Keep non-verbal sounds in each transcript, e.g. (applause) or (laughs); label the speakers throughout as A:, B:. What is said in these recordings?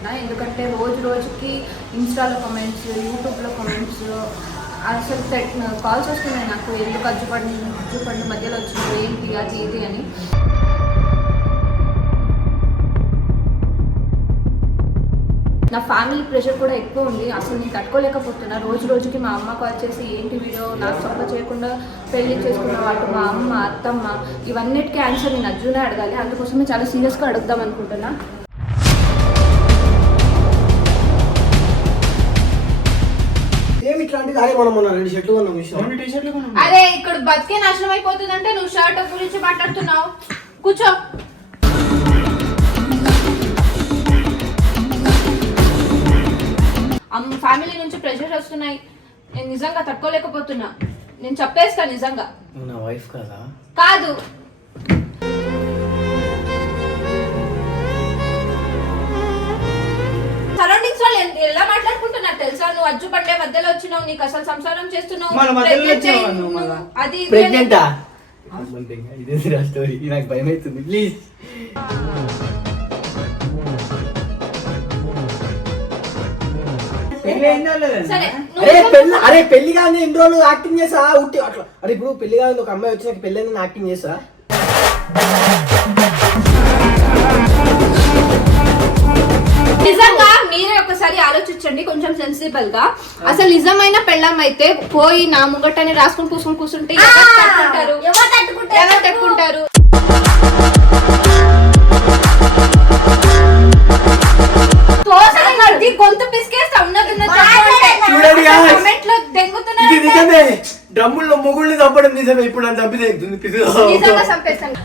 A: అనుకుంటున్నా ఎందుకంటే రోజు రోజుకి ఇన్స్టాలో కామెంట్స్ యూట్యూబ్లో కామెంట్స్ అసలు కాల్స్ వస్తున్నాయి నాకు. ఎందుకు అజ్జుపడి అజ్జుపడి మధ్యలో వచ్చింది ఏంటి అది ఇది అని. నా ఫ్యామిలీ ప్రెషర్ కూడా ఎక్కువ ఉంది. అసలు నేను తట్టుకోలేకపోతున్నా. రోజు రోజుకి మా అమ్మ కాల్ చేసి ఏంటి వీడియో? నాకు సొంత చేయకుండా పెళ్ళి చేసుకున్న వాళ్ళు మా అమ్మ అత్తమ్మ ఇవన్నిటికీ ఆన్సర్ నేను అర్జునే అడగాలి. అందుకోసమే చాలా సీరియస్గా అడుగుదాం అనుకుంటున్నా.
B: అరే మనం మొన్న రెండు షర్ట్లు కొన్నాం విషయం
C: రెండు టీ షర్ట్లు కొన్నాం.
A: అరే ఇక్కడ బతికే నాశనం అయిపోతుందంటే నువ్వు షర్ట్ గురించి మాట్లాడుతున్నావు. కూర్చో. అమ్మ ఫ్యామిలీ నుంచి ప్రెషర్ వస్తున్నాయి. నేను నిజంగా తట్టుకోలేకపోతున్నా. నేను చెప్పేస్తా నిజంగా.
B: నువ్వు నా వైఫ్ కదా?
A: కాదు. సరౌండింగ్స్ వాళ్ళు ఎలా మాట్లాడుకుంటున్నారు తెలుసా? నువ్వు అజ్జు పండే మధ్యలో వచ్చినావు నీకు అసలు సంసారం చేస్తున్నావు. అది
B: ప్రెగ్నెంటా స్టోరీ నాకు భయం అవుతుంది. ప్లీజ్ అరే పెళ్ళి కానీ ఎన్ని రోజులు యాక్టింగ్ చేసా ఉట్టి అట్లా. అరే ఇప్పుడు పెళ్ళి కానీ ఒక అమ్మాయి వచ్చి నాకు పెళ్ళి అయిందని యాక్టింగ్ చేసా
A: నిజంగా ఒకసారి ఆలోచించండి కొంచెం సెన్సిబుల్గా. అసలు నిజమైన పెళ్ళం అయితే పోయి నా ముంగటని రాసుకుని కూసుకుని కూర్చుంటే ఎవరు తట్టుకుంటారు?
D: ఎవరు తట్టుకుంటారు?
A: ఎవరు తట్టుకుంటారు? తోసని నడ్డి గొంతు పిసికేస్తా ఉన్నది ఉన్నది చెప్పు అంటే.
B: చూడండి guys.
A: Comment లో దెంగుతున్నారు
B: ఇది నిజమే. డ్రమ్ముల్లో మొగుళ్ళని చంపడం నిజమే. ఇప్పుడు నన్ను
A: నిజంగా చంపేస్తాను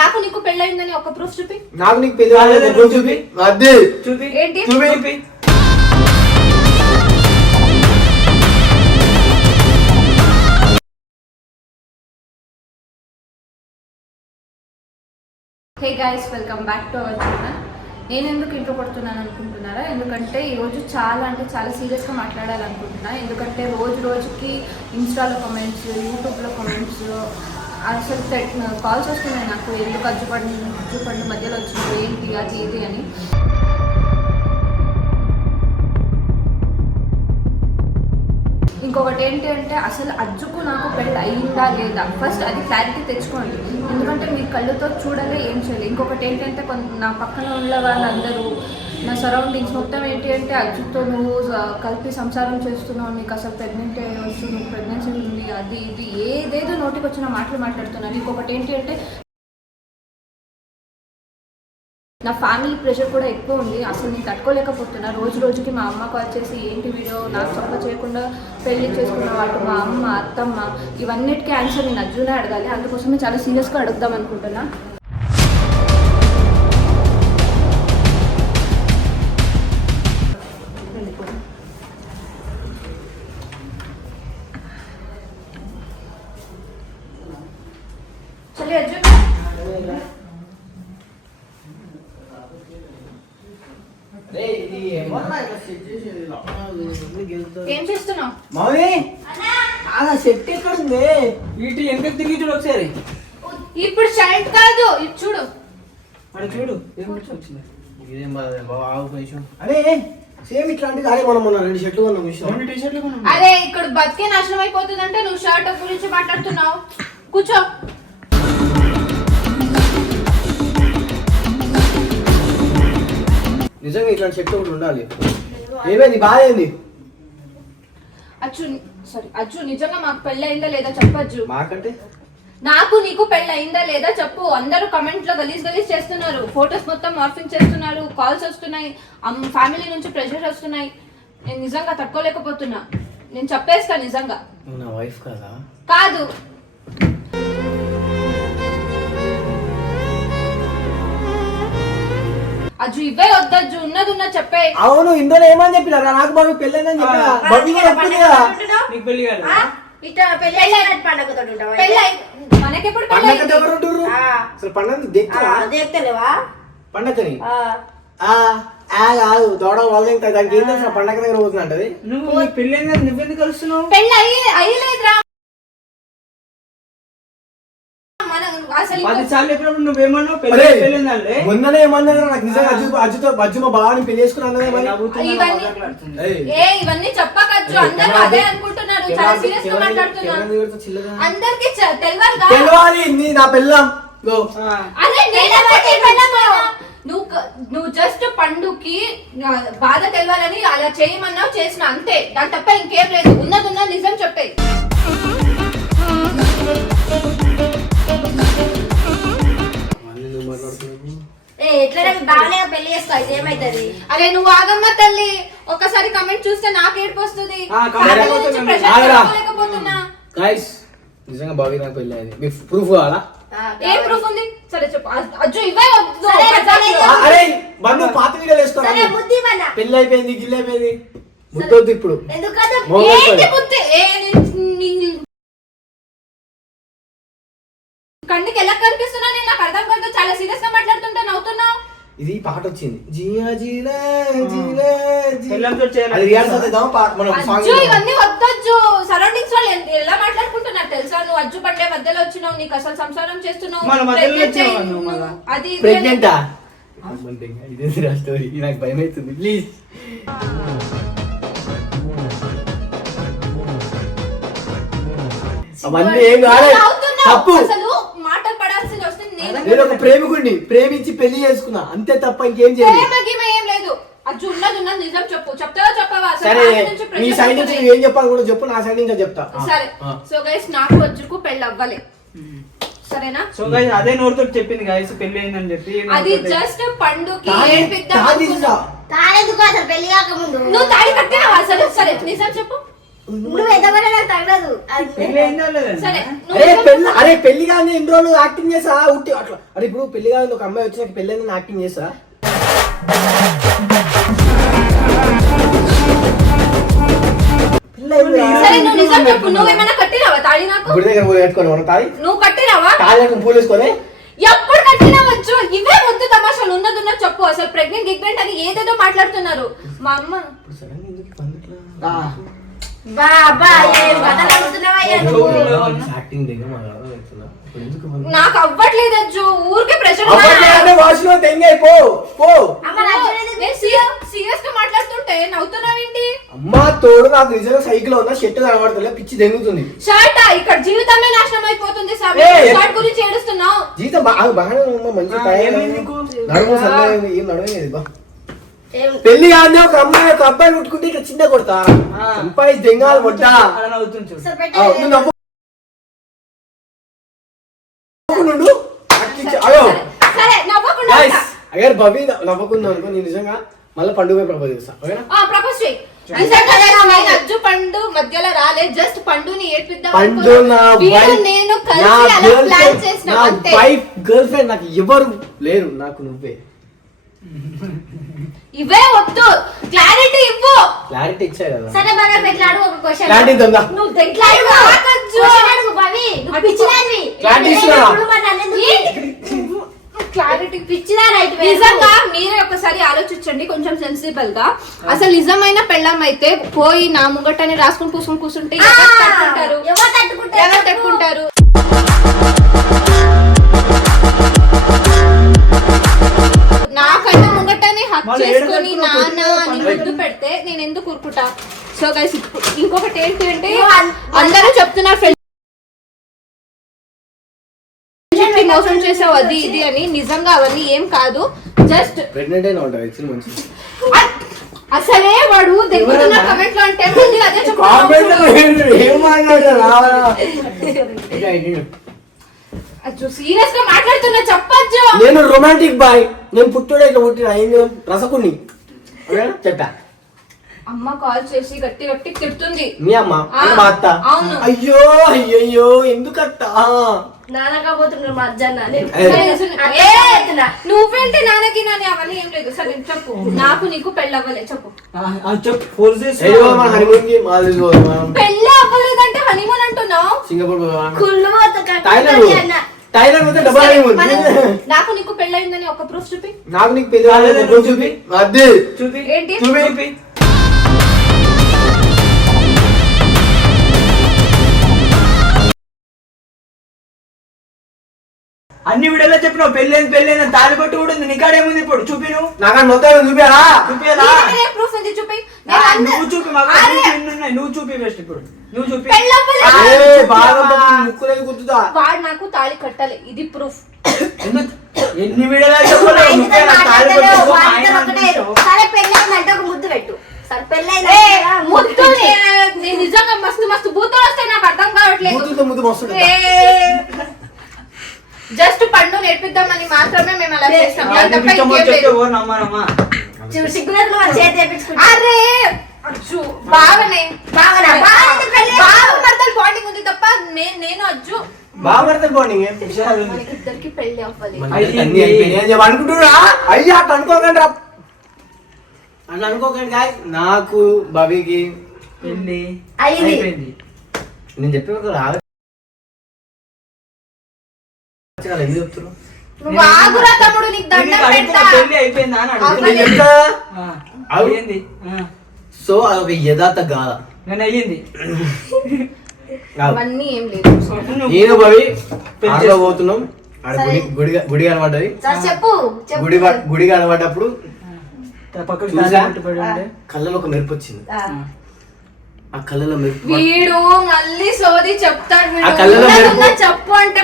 A: నాకు నీకు పెళ్ళయిందని ఒక ప్రూఫ్ చూపి.
B: నాకు నీకు పెళ్ళి చూపి. అదే
C: చూపి.
A: ఏంటి?
B: చూపి.
C: చూపి.
A: Hey guys welcome back to our channel నేను ఎందుకు ఇంట్లో పడుతున్నాను అనుకుంటున్నారా? ఎందుకంటే ఈరోజు చాలా అంటే చాలా సీరియస్గా మాట్లాడాలనుకుంటున్నా. ఎందుకంటే రోజు రోజుకి ఇన్స్టాలో కామెంట్స్ యూట్యూబ్లో కామెంట్స్ అసలు కాల్స్ వస్తున్నాయి నాకు ఎందుకు అజ్జుపండి అజ్జుపండి మధ్యలో వచ్చింది ఏంటి అది ఇది అని. ఇంకొకటి ఏంటి అంటే అసలు అజ్జుకు నాకు పెళ్ళి అయిందా లేదా? ఫస్ట్ అది క్లారిటీ తెచ్చుకోండి. ఎందుకంటే మీ కళ్ళుతో చూడలే ఏం చేయాలి. ఇంకొకటి ఏంటంటే కొంత నా పక్కన ఉన్న వాళ్ళందరూ నా సరౌండింగ్స్ మొత్తం ఏంటి అంటే అజ్జుతో నువ్వు కలిపి సంసారం చేస్తున్నావు నీకు అసలు ప్రెగ్నెంట్ అయ్యవచ్చు నువ్వు ప్రెగ్నెన్సీ ఉంది అది ఇది ఏదేదో నోటికి వచ్చిన మాటలు మాట్లాడుతున్నాను ఇంకొకటి ఏంటి అంటే నా ఫ్యామిలీ ప్రెషర్ కూడా ఎక్కువ ఉంది. అసలు నేను తట్టుకోలేకపోతున్నా. రోజు రోజుకి మా అమ్మ కాల్ చేసి ఏంటి వీడియో నాకు సొంత చేయకుండా పెళ్ళి చేసుకున్న వాళ్ళు మా అమ్మ అత్తమ్మ. ఇవన్నిటికీ ఆన్సర్ నేను అర్జునే అడగాలి. అందుకోసమే చాలా సీరియస్గా అడుగుదాం అనుకుంటున్నా. ఇప్పుడు షైట్ కాదు. ఇది చూడు.
C: అక్కడ చూడు ఏం వచ్చి వచ్చింది
B: ఇదేం బాధ బాబా ఆగు కొంచెం అరే సేమ్ ఇట్లాంటిది అరే మనం మొన్న రెండు షర్ట్లు కొన్నాం
C: రెండు టీ షర్ట్లు కొన్నాం.
A: అరే ఇక్కడ బతికే నాశనం అయిపోతుందంటే నువ్వు షర్ట్ గురించి మాట్లాడుతున్నావు. కూర్చో.
B: నిజంగా ఇట్లాంటి షర్ట్ ఒకటి ఉండాలి. ఏమైంది బాధ ఏంది?
A: అచ్చు సారీ అచ్చు నిజంగా మాకు పెళ్ళి అయిందా లేదా చెప్పచ్చు
B: మాకంటే?
A: నాకు నీకు పెళ్ళి అయిందా లేదా చెప్పు. అందరూ కమెంట్లో గలీజ్ గలీజ్ చేస్తున్నారు. ఫొటోస్ మొత్తం మార్ఫింగ్ చేస్తున్నారు. కాల్స్ వస్తున్నాయి. ఫ్యామిలీ నుంచి ప్రెషర్ వస్తున్నాయి. నేను నిజంగా తట్టుకోలేకపోతున్నా. నేను చెప్పేస్తా నిజంగా.
B: నా వైఫ్ కదా?
A: కాదు. అజ్జు ఇవే వద్దజ్జు ఉన్నది ఉన్నది చెప్పే.
B: అవును ఇందులో ఏమని చెప్పినారా నాకు బాబు పెళ్ళైందని. బాబు
C: నీకు
D: పెళ్ళి ఉంటావా?
A: పెళ్ళి అయి-
B: పండగని పండగ దగ్గర పోతుందంటది
C: నువ్వు పెళ్ళి నువ్వెందుకు కలుస్తున్నావు?
A: పెళ్ళి
B: అజ్జు
A: చెప్పకచ్చు. అందరూ అదే అనుకుంటున్నారు. చాలా సీరియస్గా మాట్లాడుతున్నారు అందరికి తెలియాలి కదా?
B: తెలియాలి నీ నా పెళ్ళం.
A: నేను ఎవరికి ఇవ్వనమ్మా? నువ్వు నువ్వు జస్ట్ పండుకి బాధ తెలవాలని అలా చేయమన్నావు చేసిన అంతే. దాని తప్ప ఇంకేం లేదు. ఉన్నది ఉన్నది నిజం చెప్పే
D: ఏ ఎట్లనే బాగానే పెళ్ళి చేసుకో అయితే ఏమైతుంది
A: అరే నువ్వు ఆగమ్మ తల్లి. ఒక్కసారి కమెంట్ చూస్తే నాకు ఏడుపు వస్తుంది.
B: గాయ్స్ నిజంగా బావి నాకు పెళ్ళి అయింది. మీకు ప్రూఫ్ కావాలా?
A: ఏం ప్రూఫ్ ఉంది? సరే చెప్పు. అజ్- అజ్జు ఇవే వద్దు.
B: అరే పాత వీడియోలు వేసుకోరా
D: సరే బుద్ధి మన
B: పెళ్ళి అయిపోయింది గిల్లి అయిపోయింది. ముద్దొద్దు ఇప్పుడు.
A: ఎలా కనిపిస్తున్నా నేను? నాకు అర్థం కాదు. చాలా సీరియస్గా మాట్లాడుతుంటే నవ్వుతున్నావు.
B: ఇది పాట వచ్చింది. జియా జీలే జీలే జీ-
C: పెళ్ళంతో చేయాలి.
B: అది రియాల్స్ అవుతుందామా పాట మనం సాంగ్
A: అజ్జు ఇవన్నీ వద్దొచ్చు సరౌండింగ్స్ వాళ్ళు ఎంత- ఎలా మాట్లాడుకుంటున్నారు తెలుసా? నువ్వు అజ్జు మధ్యలో వచ్చినావు నీకు అసలు సంసారం చేస్తున్నావు. అది ఇది
B: ప్రెగ్నెంటా ఇదే స్టోరీ నాకు భయం అవుతుంది ప్లీజ్ అవన్నీ ఏం కాలేదు. తప్పు
A: అసలు మాటలు పడాల్సింది వస్తుంది నేను
B: ఒక ప్రేమికుడిని ప్రేమించి పెళ్ళి చేసుకున్నా. అంతే తప్ప ఇంకేం చేయలేదు
A: ఏం లేదు. అజ్జు ఉన్నది ఉన్నది నిజం చెప్పు. చెప్తావా చెప్పవా?
B: సరే సైడ్ నుంచి ఏం చెప్పాలి కూడా చెప్పు నా సైడ్ నుంచి చెప్తా.
A: సరే. సో గైస్ నాకు అజ్జుకు పెళ్ళి అవ్వలే సరేనా?
C: సో గైస్ అదే నోటితో చెప్పింది గైస్ పెళ్ళి అయిందని చెప్పి
A: అది జస్ట్ పండుకి ఏడిపిద్దాం.
D: తాళెందుకు అసలు పెళ్ళి కాకముందు?
A: నువ్వు తాళి కట్టినావా అసలు? సరే నిజం చెప్పు.
B: అరే పెళ్ళి కానీ ఎన్ని రోజులు యాక్టింగ్ చేసా ఉట్టి అట్లా. అరే ఇప్పుడు పెళ్ళి కానీ ఒక అమ్మాయి వచ్చి నాకు పెళ్ళి అయిందని యాక్టింగ్ చేసా
A: నువ్వు కట్టినావా
B: గుడి దగ్గర పూలు పెట్టుకొని మనం తాయి
A: నువ్వు కట్టినావా?
B: తాయి పూలు వేసుకొని?
A: ఎప్పుడు కట్టినావచ్చు ఇవే వద్దు తమాషాలు ఉన్నది ఉన్నది చెప్పు. అసలు ప్రెగ్నెంట్ గిగ్నెంట్ అని ఏదేదో మాట్లాడుతున్నారు. మా అమ్మ. నాకు అవ్వట్లేదు అజ్జు ఊరికే ప్రెషర్
B: వాష్లో తెంగాయి పో. పో
A: సీరియస్గా మాట్లాడుతుంటే నవ్వుతున్నావేంటి?
B: అమ్మా తోడు నాకు నిజంగా సైకిల్ ఉందా షర్ట్ కనబడతలే పిచ్చి దెంగుతుంది.
A: షర్ట్? ఇక్కడ జీవితమే నాశనం అయిపోతుంది! షర్ట్ గురించి ఏడుస్తున్నావు?
B: జీతం బాగా బాగానే ఉందమ్మా మంచి? నడుము సన్నగా ఏం నడవలేదు బా. పెళ్ళి కాదు ఒక అమ్మాయి ఒక అబ్బాయి ముట్టుకుంటే ఇట్లా చిన్న కొడతా. సంపాయి దెంగాలు కొట్టా. నువ్వు అయ్యో. అగర్ భవి నవ్వకుండా అనుకో నేను నిజంగా మళ్ళీ పండుగ ప్రపోజ్ చేస్తా.
A: అజ్జు పండు మధ్యలో రాలే జస్ట్ పండుని ఏడ్పిద్దాం
B: పండు
A: అనుకున్నా.
B: నా
A: వీడు
B: వైఫ్
A: నేను
B: నా
A: కలిసి అలా
B: గర్ల్
A: ప్లాన్
B: ఫ్రెండ్
A: చేసినాం
B: నా
A: అంతే.
B: వైఫ్ గర్ల్ ఫ్రెండ్ నాకు ఎవరు లేరు నాకు నువ్వే.
A: ఇవే వద్దు. క్లారిటీ ఇవ్వు.
B: క్లారిటీ ఇచ్చా కదా.
D: సరే బాగా పెట్టాడు ఒక క్వశ్చన్
B: క్లారిటీ దొంగ
D: నువ్వు.
A: ఆగచ్చు.
D: క్వశ్చన్ అడుగు భవి. నువ్వు పిచ్చిదానివి.
B: క్లారిటీ ఇస్తున్నా.
A: క్లారిటీ
D: పిచ్చిదాని అయితే
A: నిజంగా మీరే ఒకసారి ఆలోచించండి కొంచెం సెన్సిబుల్గా. అసలు నిజమైన పెళ్ళం అయితే పోయి నా ముంగటని రాసుకుని కూసుకుని కూర్చుంటే
D: ఆ,
A: ఎవరు తట్టుకుంటారు?
D: ఎవరు తట్టుకుంటారు
A: ఎవరు తట్టుకుంటారు? నాకన్నా ముంగటనే హక్ చేసుకొని నాన్న అని. ముద్దు పెడితే నేను ఎందుకు ఊరుకుంటా? సో గైస్ ఇంకొకటి ఏంటి అంటే అందరూ చెప్తున్నారు ఫ్రెండ్స్ మోసం చేసావు అది ఇది అని నిజంగా అవన్నీ ఏం కాదు. జస్ట్
B: ప్రెగ్నెంట్ అయినా ఉంటావు యాక్చువల్లీ మంచి
A: అసలే వాడు కమెంట్లో అంటే మళ్ళీ అదే (laughs) సీరియస్గా మాట్లాడుతున్నా చెప్పచ్చు
B: నేను రొమాంటిక్ బాయ్ నేను పుట్టుడే ఇట్లా పుట్టిన అయింది రసకుని? చెప్పా.
A: అమ్మ కాల్ చేసి గట్టి గట్టి తిడుతుంది.
B: మీ అమ్మ మా అత్త.
A: అవును.
B: అయ్యో అయ్యయ్యో ఎందుకత్త?
D: నానకపోతున్నాడు మా అజ్జన్న.
B: ఏ.
A: ఏ. నువ్వేంటి నాన్నకి నాని అవన్నీ ఏం లేదు. సరే చెప్పు. నాకు నీకు పెళ్ళి అవ్వలే చెప్పు.
C: చెప్పు. ఫోర్స్
A: పెళ్ళి అవ్వలేదంటే హనీమూన్ అంటున్నావు?
B: సింగపూర్
D: కుళ్ళు పోత
B: డబల్
A: మన- నాకు నీకు పెళ్ళి అయిందని ఒక ప్రూఫ్ చూపి.
B: నాకు నీకు పెళ్ళి కాలేదు,
C: కాలేదు,
B: రోజు చూపి. అది
C: చూపి.
A: ఏంటి?
B: చూపి
C: చూపి. అన్ని వీడియోలో చెప్పినావు కూడా ఉంది. నీకాడేముంది ఇప్పుడు? చూపి నువ్వు.
B: నాకు మొత్తం చూపియాలా
C: చూపియాలా
A: ప్రూఫ్ ఉంది చూపి.
C: నువ్వు చూపి మాకు ఉన్నాయి. నువ్వు చూపి బెస్ట్ ఇప్పుడు. నువ్వు చూపి.
B: గుద్దుతా.
A: వాడు నాకు తాళి కట్టాలి. ఇది ప్రూఫ్
C: ఎన్ని వీడియోలో పట్టు
D: వాళ్ళతో
C: ఆయన
D: ఒకటే.
C: అంటున్నావు.
D: సరే పెళ్ళి అయిందంటే ఒక ముద్దు పెట్టు. సరే పెళ్ళి
A: ముద్దు నేను నిజంగా మస్తు మస్తు బూతులు వస్తాయి నాకు అర్థం కావట్లేదు.
B: ముద్దుతో ముద్దు మస్తు
A: జస్ట్ పండు నేర్పిద్దామని మాత్రమే మేము అలా చేస్తాం.
C: ఆ,
A: దాని
C: నీకు
A: తప్ప
C: ఇష్టం
A: ఇంకేం
C: వచ్చి చెప్తే
A: లేదు.
C: ఎవరు నమ్మరమ్మా
D: సిగ్గునట్లు మన చేతి
A: అరే అజ్జు. బావనే
D: బావనా? బావనైతే పెళ్ళి
A: బావ. మరదలు బాండింగ్ ఉంది తప్ప నేను అజ్జు.
B: బాగా పడతారు బాండింగ్ ఏం?
C: విషయాలు
A: పెళ్ళి అవ్వాలి
B: అన్ని అయిపోయినాయి. అనుకుంటున్నా అయ్యా అట్లా అనుకోకండి రా. అట్లా అనుకోకండి. నాకు బబీకి
C: పెళ్ళి
D: అయింది.
C: అయిపోయింది.
B: నేను చెప్పే ఒక రాదు. కదా, ఎందుకు చెప్తున్నారు?
A: నువ్వు ఆగురా తమ్ముడు నీకు దండం
C: నీకు అడుగుతున్నా,
A: పెడతా.
C: పెళ్ళి అయిపోయిందా అని. అడుగుతున్నా.
B: సో అదొక యథార్థ గాథ.
C: నేను అయ్యింది.
A: అవన్నీ ఏం లేదు.
B: నేను. పోతున్నాం. ఆడ గుడి గుడి గుడి కనబడ్డది.
D: సరే చెప్పు చెప్పు.
B: గుడి ప- గుడి కనబడ్డప్పుడు
C: పక్కకు
B: చూసా? కళ్ళలో ఒక మెరుపు వచ్చింది.
D: ఆ.
B: ఆ కళ్ళలో మెరుపు
A: వీడు మళ్ళీ సోది చెప్తాడు వీడు.
B: ఆ కళ్ళలో మెరుపు.
A: చెప్పు అంటే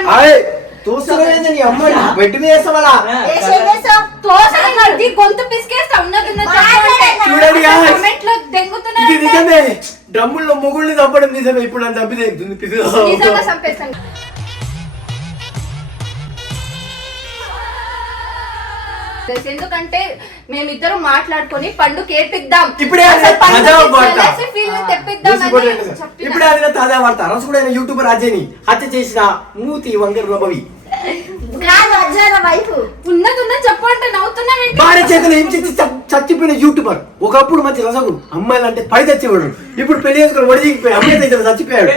B: తోస్తున్నావేంది నీ అమ్మాయి (laughs) బెడ్ మీద వేస్తావలా?
C: ఆ,
D: వేసి ఏం చేస్తావ్?
A: తోసని నడ్డి గొంతు పిసికేస్తా ఉన్నది ఉన్నది చెప్పు అంటే.
B: చూడండి guys.
A: Comment లో దెంగుతున్నారు
B: ఇది నిజమే. డ్రమ్ముల్లో మొగుళ్ళని చంపడం నిజమే. ఇప్పుడు నన్ను చంపితే
A: నిజంగా చంపేస్తాను. ఎందుకంటే మేమిద్దరం మాట్లాడుకొని పండు కేపిద్దాం.
B: ఇప్పుడే. ఇప్పుడే అది తాజా వార్త రసు కూడా యూట్యూబర్ అజయని హత్య చేసిన మూతి వంకర రబవి.
D: కాదు అజ్జాన వైఫ్.
A: ఉన్నది ఉన్నది చెప్పు అంటే నవ్వుతున్నావేంటి
B: భార్య చేతులు చచ్చిపోయిన యూట్యూబర్. ఒకప్పుడు మంచి రసగుడు. అమ్మాయిలు అంటే పడి చచ్చిపోయాడు ఇప్పుడు పెళ్ళి చేసుకుని ఒడిజిగిపోయి అమ్మాయి దగ్గర చచ్చిపోయాడు.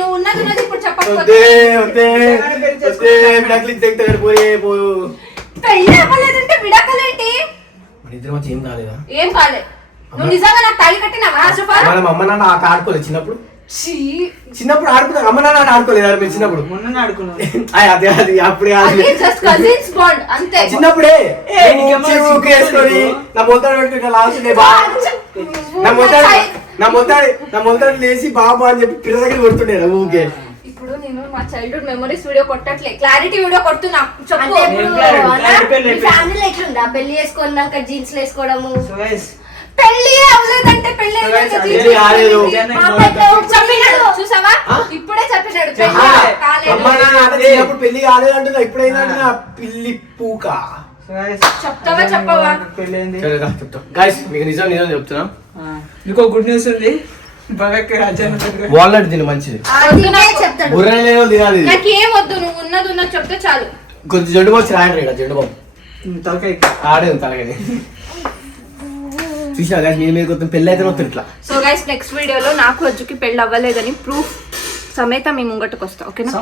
A: నువ్వు ఉన్నది ఇప్పుడు
B: విడాకులు పోయే పో
A: పెళ్ళి అవ్వలేదంటే విడాకలేంటి?
B: మన ఇద్దరం వచ్చి ఏం కాలేదా?
A: ఏం కాలే. నువ్వు నిజంగా నాకు కట్టినావా
B: మనం అమ్మ నాన్న ఆట ఆడుకోలేదు చిన్నప్పుడు? చిన్నప్పుడు ఆడుకున్నారు. అమ్మ నాన్న ఆడుకోలేదు మీరు చిన్నప్పుడు? (laughs) అయ్ అదే అది అప్పుడే
A: అంతే.
B: చిన్నప్పుడే. వేసుకొని నా మొత్తాడు పెట్టుకుంటే నా మొత్తాడు నా మొత్తాడు నా మొత్తాడు లేచి బాబా అని చెప్పి పిల్ల దగ్గర కొడుతుండే ఊకే
A: నేను మా చైల్డ్హుడ్ మెమరీస్ వీడియో కొట్టట్లే. క్లారిటీ వీడియో కొడుతున్నా. చెప్పు.
D: అంటే ఇప్పుడు
C: లేదు,
D: అన్న,
C: క్లారిటీ పెళ్ళి
D: మీ
C: అయిపోయింది.
D: ఫ్యామిలీలో ఎట్లుందా? పెళ్ళి చేసుకున్నాక జీన్స్ వేసుకోవడము?
C: సో గైస్
A: పెళ్ళి అవ్వలేదంటే పెళ్ళి అయ్యాక
C: అది
A: జీవితం
B: కాలేదు.
A: ఏంటి?
D: మా పెద్ద
A: చెప్పినాడు. చూసావా?
B: ఆ?
A: ఇప్పుడే చెప్పినాడు. పెళ్ళి
C: చెప్పలే.
A: కాలేదు.
B: అమ్మ నాన్న ఆట చిన్నప్పుడు పెళ్ళి కాలేదంటున్నా. ఇప్పుడైందంటే నా పిల్లి పూక.
C: సో గైస్
A: చెప్తావా చెప్పవా?
C: పెళ్ళి
B: గాయస్ మీకు నిజం నిజం చెప్తున్నా.
C: నీకు గుడ్ న్యూస్ ఉంది.
B: వాల్నట్ తిని మంచిది.
A: వద్దు
B: బుర్ర తినాలి.
A: నాకు నువ్వు ఉన్నది ఉన్నది చెప్తే చాలు.
B: కొంచెం జడ్డు వచ్చి రాయండి ఇక్కడ జడ్డు బాబు
C: తలకాయ
B: ఆడే ఉంది తలగని చూసా గాయస్ మీరు కొంచెం పెళ్ళి అయితే వస్తుంది ఇట్లా.
A: సో గైస్ నెక్స్ట్ వీడియోలో నాకు అజ్జుకి పెళ్ళి అవ్వలేదని ప్రూఫ్ సమేత మీ ముంగటకు వస్తా ఓకేనా?